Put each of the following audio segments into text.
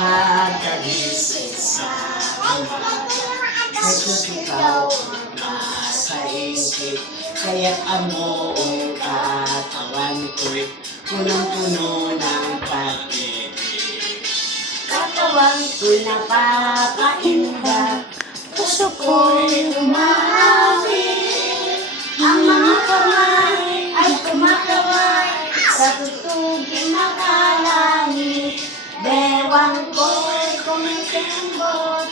Pagkagising sa umaga, Jesus ikaw ang nasa isip, kaya't ang buong katawan ko'y punong-puno ng pag-ibig. Katawan ko'y napapainda, puso ko'y umahawig, ang mga kamay ay kumakaway sa tutuging makalangit. Bewang ko'y kumikimbot,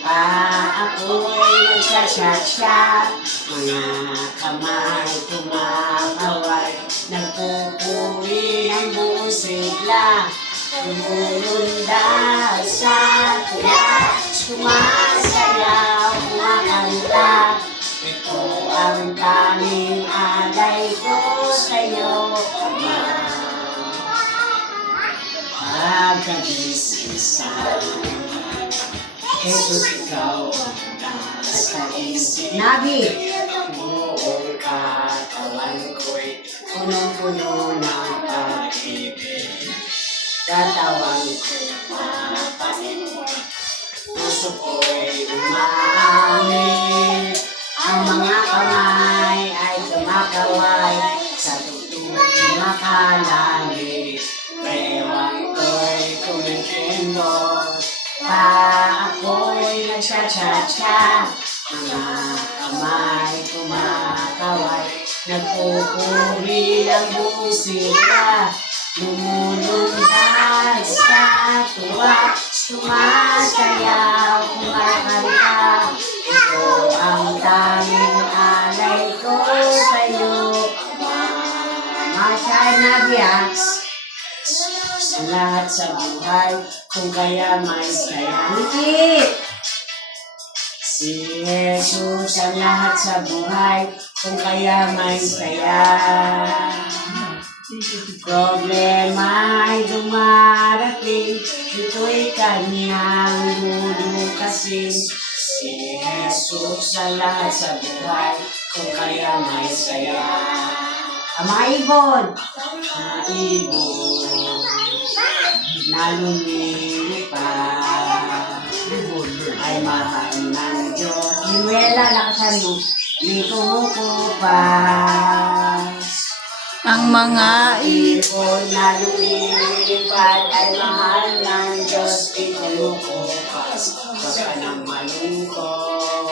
ako'y nagsasasya, mga kamay kumakaway, nagpupuri ang buong sigla, lumulundag sa tula, sumasayaw, kumakanta. Ito ang tanging alay ko sa'yo, Ama. Pagkagising sa umaga, Jesus ikaw ang nasa isip, kaya't buong katawan ko'y punong-puno ng pag-ibig. Katawan ko'y mapapaninda, puso ko'y umaamig, ang mga kamay ay kumakaway sa tutuging makalangit. Bewang ko'y kumikimbot, ako'y nagsasasya, mga kamay kumakaway, nagpupuri ang buong sigla, lumulundag sa tuwa, sumasayaw, kumakanta. Ito ang tanging alay ko sa'yo, Masay na biyaks. Sa lahat sa buhay, kung kaya may saya. Si Jesus ang lahat sa buhay, kung kaya may saya. Problema ay dumarating, ito'y kanyang lulukasin. Si Jesus ang lahat sa buhay, kung kaya may saya. Ang mga ibon na lumilipad ay mahal ng Diyos. Inuela, lakasan mo, di kumukupas. Ang mga ibon na lumilipad ay mahal ng Diyos, di kumukupas. Huwag ka nang malungkot.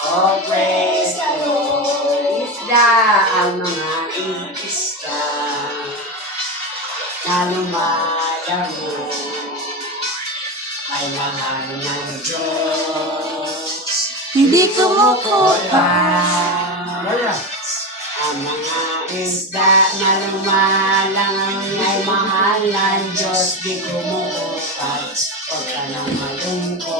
Oh, praise the Lord. Isda ang mga isda na lumalago ay mahal ng Diyos. hindi kumukupa. Ang mga isda na lumalangoy ay mahal ng Diyos, di kumukupas. Huwag ka nang malungkot.